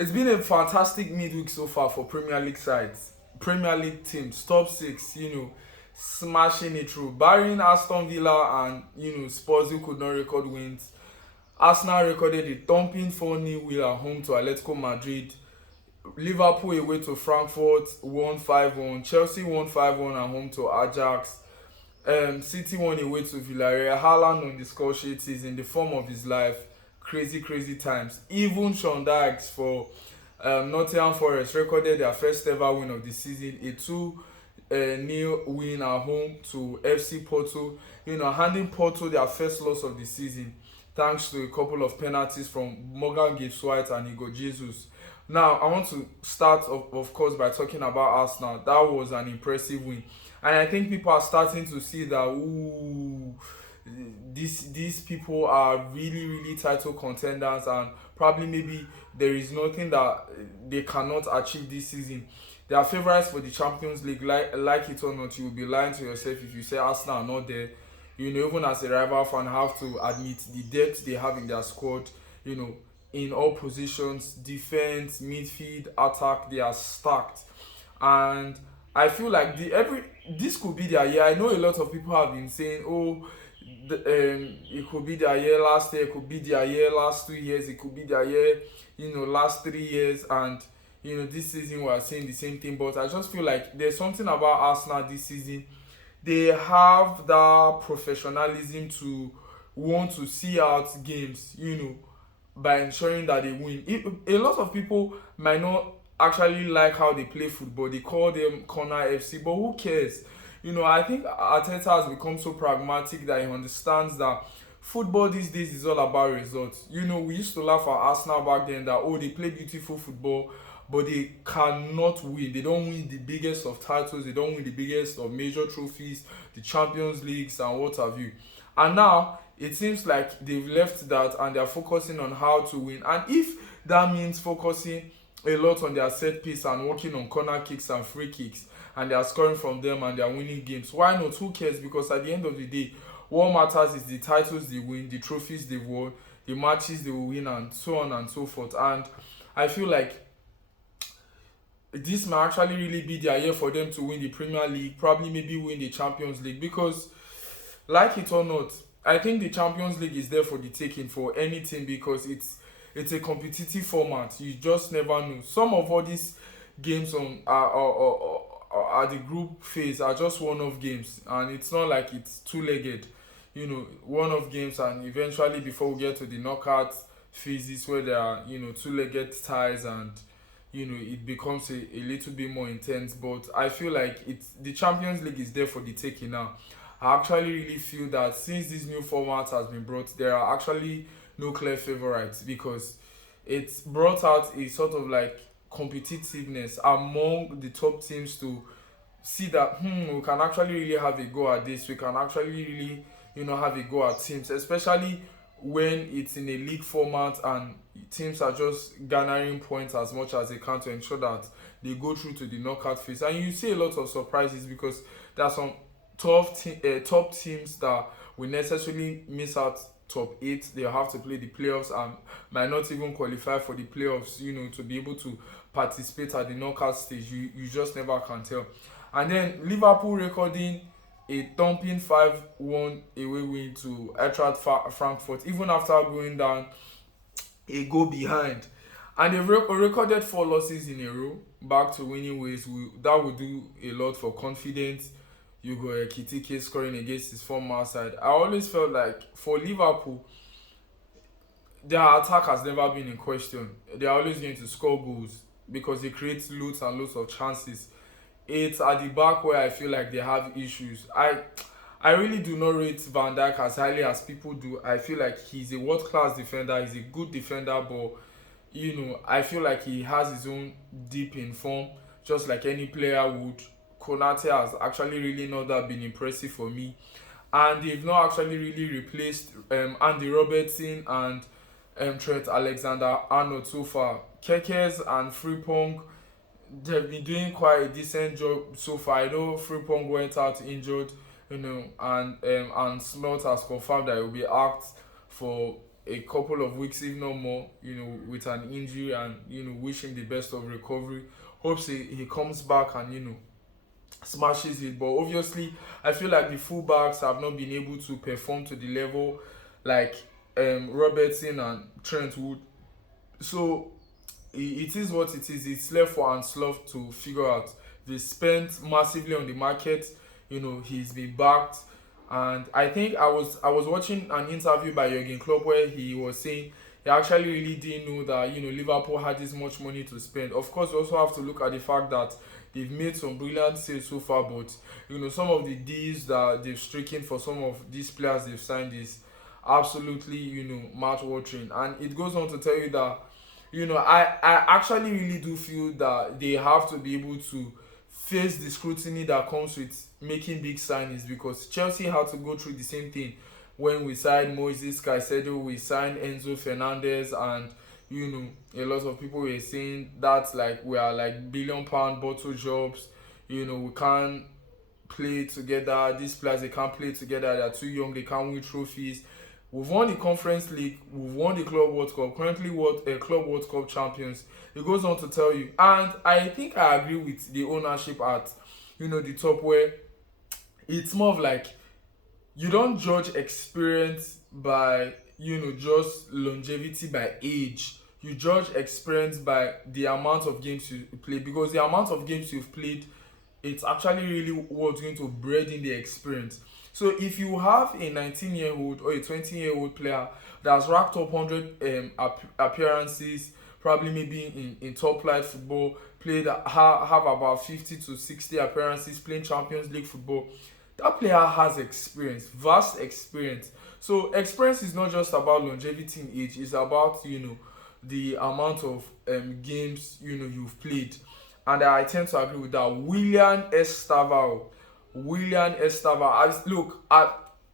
It's been a fantastic midweek so far for Premier League sides. Premier League teams, top six, smashing it through. Barring Aston Villa and Spurs who could not record wins. Arsenal recorded a thumping 4-0 win at home to Atletico Madrid. Liverpool away to Frankfurt won 5-1. Chelsea won 5-1 at home to Ajax. City won away to Villarreal. Haaland on the score sheet is in the form of his life. Crazy, crazy times. Even Sean Dykes for Nottingham Forest recorded their first ever win of the season. A 2-0 win at home to FC Porto. Handing Porto their first loss of the season thanks to a couple of penalties from Morgan Gibbs-White and Igor Jesus. Now, I want to start, of course, by talking about Arsenal. That was an impressive win. And I think people are starting to see that, these people are really, really title contenders, and probably maybe there is nothing that they cannot achieve this season. They are favourites for the Champions League. Like it or not, you will be lying to yourself if you say Arsenal are not there. Even as a rival fan, have to admit the depth they have in their squad. In all positions, defense, midfield, attack, they are stacked. And I feel like this could be their year. I know a lot of people have been saying, it could be their year last year, it could be their year last 2 years, it could be their year, last 3 years, and this season we are saying the same thing. But I just feel like there's something about Arsenal this season. They have that professionalism to want to see out games, by ensuring that they win. A lot of people might not actually like how they play football. They call them corner FC, but who cares? I think Arteta has become so pragmatic that he understands that football these days is all about results. We used to laugh at Arsenal back then that, they play beautiful football, but they cannot win. They don't win the biggest of titles. They don't win the biggest of major trophies, the Champions Leagues and what have you. And now it seems like they've left that and they're focusing on how to win. And if that means focusing a lot on their set piece and working on corner kicks and free kicks, and they are scoring from them and they are winning games, why not? Who cares? Because at the end of the day, what matters is the titles they win, the trophies they won, the matches they will win, and so on and so forth. And I feel like this might actually really be their year for them to win the Premier League, probably maybe win the Champions League, because like it or not, I think the Champions League is there for the taking for any team, because it's a competitive format. You just never know. Some of all these games are the group phase are just one-off games, and it's not like it's two-legged. One-off games, and eventually before we get to the knockout phases where there are two-legged ties, and it becomes a little bit more intense. But I feel like the Champions League is there for the taking now. I actually really feel that since this new format has been brought, there are actually no clear favorites, because it's brought out a sort of like competitiveness among the top teams to see that we can actually really have a go at this. We can actually really have a go at teams, especially when it's in a league format and teams are just garnering points as much as they can to ensure that they go through to the knockout phase. And you see a lot of surprises, because there are some top teams that will necessarily miss out top 8. They'll have to play the playoffs and might not even qualify for the playoffs, to be able to participate at the knockout stage. You just never can tell. And then Liverpool recording a thumping 5-1 away win to Eintracht Frankfurt, even after going down a goal behind. And they've recorded 4 losses in a row, back to winning ways. That would do a lot for confidence. You go Ekitike scoring against his former side. I always felt like for Liverpool, their attack has never been in question. They are always going to score goals because they create loads and loads of chances. It's at the back where I feel like they have issues. I really do not rate Van Dijk as highly as people do. I feel like he's a world-class defender. He's a good defender, but I feel like he has his own dip in form, just like any player would. Konate has actually really not that been impressive for me, and they've not actually really replaced Andy Robertson and Trent Alexander-Arnold so far. Kekes and Frimpong, they've been doing quite a decent job so far. I know Frimpong went out injured, and Slot has confirmed that he will be asked for a couple of weeks, if not more, with an injury, and wish him the best of recovery. Hopes he comes back and smashes it. But obviously, I feel like the fullbacks have not been able to perform to the level like Robertson and Trent would. So it is what it is. It's left for Anslov to figure out. They spent massively on the market. He's been backed, and I think I was watching an interview by Jurgen Klopp where he was saying he actually really didn't know that Liverpool had this much money to spend. Of course, we also have to look at the fact that they've made some brilliant sales so far, but some of the deals that they've stricken for some of these players they've signed is absolutely mouth watering, and it goes on to tell you that I actually really do feel that they have to be able to face the scrutiny that comes with making big signings, because Chelsea had to go through the same thing when we signed Moises Caicedo, we signed Enzo Fernandez, and a lot of people were saying that like we are like £1 billion bottle jobs. We can't play together. These players, they can't play together. They're too young. They can't win trophies. We've won the Conference League. We've won the Club World Cup. Currently, Club World Cup champions. It goes on to tell you, and I think I agree with the ownership at the top, where it's more of like you don't judge experience by just longevity by age. You judge experience by the amount of games you play, because the amount of games you've played, it's actually really what's going to breed in the experience. So if you have a 19-year-old or a 20-year-old player that's racked up 100 appearances, probably maybe in top flight football, have about 50 to 60 appearances playing Champions League football, that player has experience, vast experience. So experience is not just about longevity in age, it's about the amount of games you've played. And I tend to agree with that. William Estevao. Look, I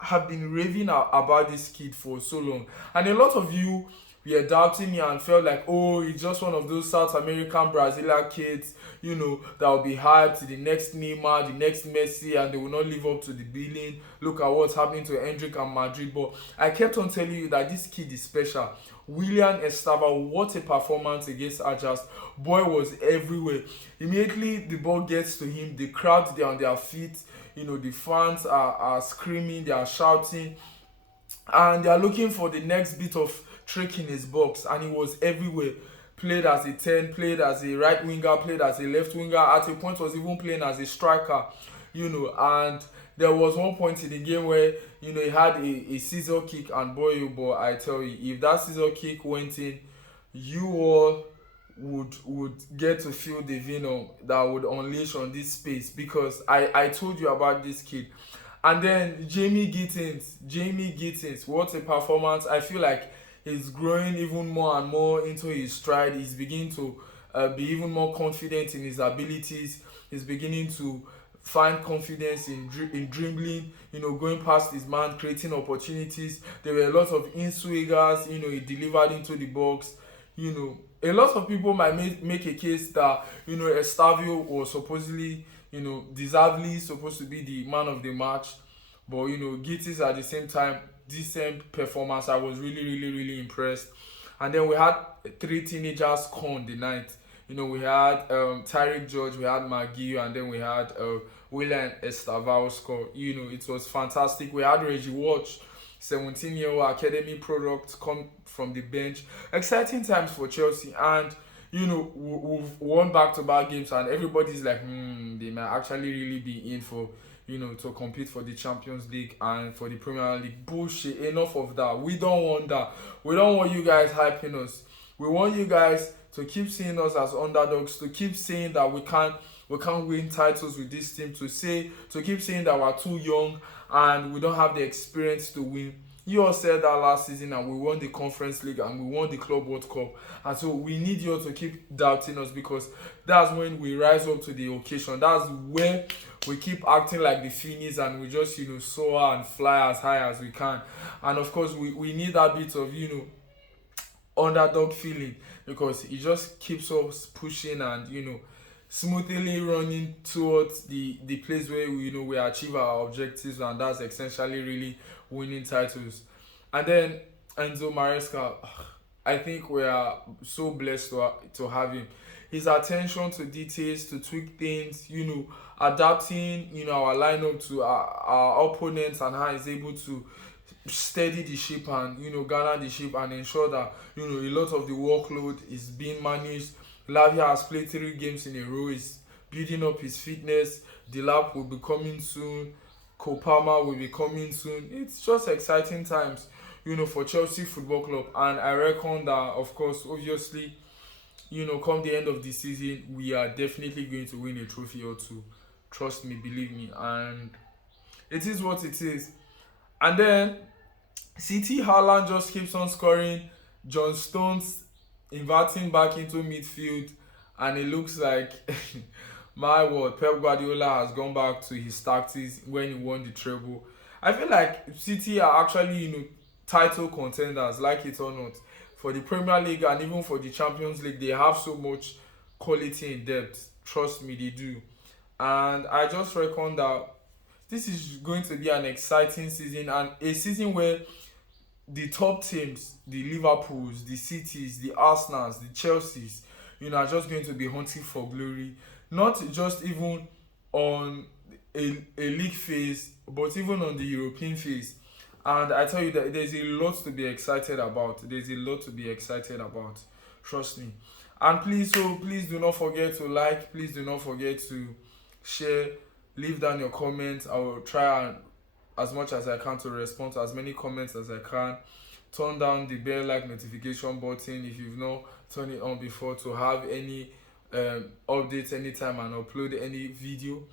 have been raving about this kid for so long, and a lot of you were doubting me and felt like, oh, he's just one of those South American Brazilian kids, that will be hyped, the next Neymar, the next Messi, and they will not live up to the billing. Look at what's happening to Hendrick and Madrid. But I kept on telling you that this kid is special. William Estevao, what a performance against Ajax. Boy was everywhere. Immediately the ball gets to him, the crowd, they're on their feet, the fans are screaming, they are shouting, and they are looking for the next bit of trick in his box, and he was everywhere. Played as a 10, played as a right winger, played as a left winger, at a point was even playing as a striker, and there was one point in the game where he had a scissor kick, and boy, I tell you, if that scissor kick went in, you all would get to feel the venom that would unleash on this space, because I told you about this kid. And then Jamie Gittins, what a performance. I feel like he's growing even more and more into his stride. He's beginning to be even more confident in his abilities. He's beginning to find confidence in dribbling, going past his man, creating opportunities. There were a lot of in-swingers, he delivered into the box. A lot of people might make a case that, Estavio was supposedly, deservedly supposed to be the man of the match. But, Gittins at the same time, decent performance. I was really, really, really impressed. And then we had three teenagers con the night. We had Tyreek George, we had McGee, and then we had William Estevao score. It was fantastic. We had Reggie Watch, 17-year-old academy product, come from the bench. Exciting times for Chelsea, and we've won back-to-back games, and everybody's like, they might actually really be in for to compete for the Champions League and for the Premier League. Bullshit. Enough of that. We don't want that. We don't want you guys hyping us. We want you guys to keep seeing us as underdogs, to keep saying that we can't win titles with this team, to keep saying that we're too young and we don't have the experience to win. You all said that last season, and we won the Conference League and we won the Club World Cup. And so we need you all to keep doubting us, because that's when we rise up to the occasion. That's where we keep acting like the Phoenix and we just, soar and fly as high as we can. And of course, we need that bit of, underdog feeling, because it just keeps us pushing and, smoothly running towards the place where we achieve our objectives, and that's essentially really winning titles. And then Enzo Maresca, I think we are so blessed to have him. His attention to details, to tweak things, adapting, our lineup to our opponents, and how he's able to steady the ship and gather the ship and ensure that a lot of the workload is being managed. Lavia has played 3 games in a row. Is building up his fitness. Delap will be coming soon. Kopama will be coming soon. It's just exciting times, for Chelsea Football Club. And I reckon that, of course, obviously, come the end of the season, we are definitely going to win a trophy or two. Trust me, believe me. And it is what it is. And then City Haaland just keeps on scoring. John Stones inverting back into midfield, and it looks like my word, Pep Guardiola has gone back to his tactics when he won the treble. I feel like City are actually, title contenders, like it or not, for the Premier League and even for the Champions League. They have so much quality in depth. Trust me, they do. And I just reckon that this is going to be an exciting season, and a season where the top teams, the Liverpools, the Cities, the Arsenals, the Chelseas, are just going to be hunting for glory. Not just even on a league phase, but even on the European phase. And I tell you that there's a lot to be excited about. There's a lot to be excited about. Trust me. And please do not forget to like. Please do not forget to share. Leave down your comments. I will try and as much as I can to respond to as many comments as I can. Turn down the bell like notification button if you've not turned it on before, to have any updates anytime and upload any video.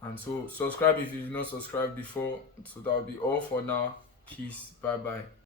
And so subscribe if you've not subscribed before. So that'll be all for now. Peace. Bye bye.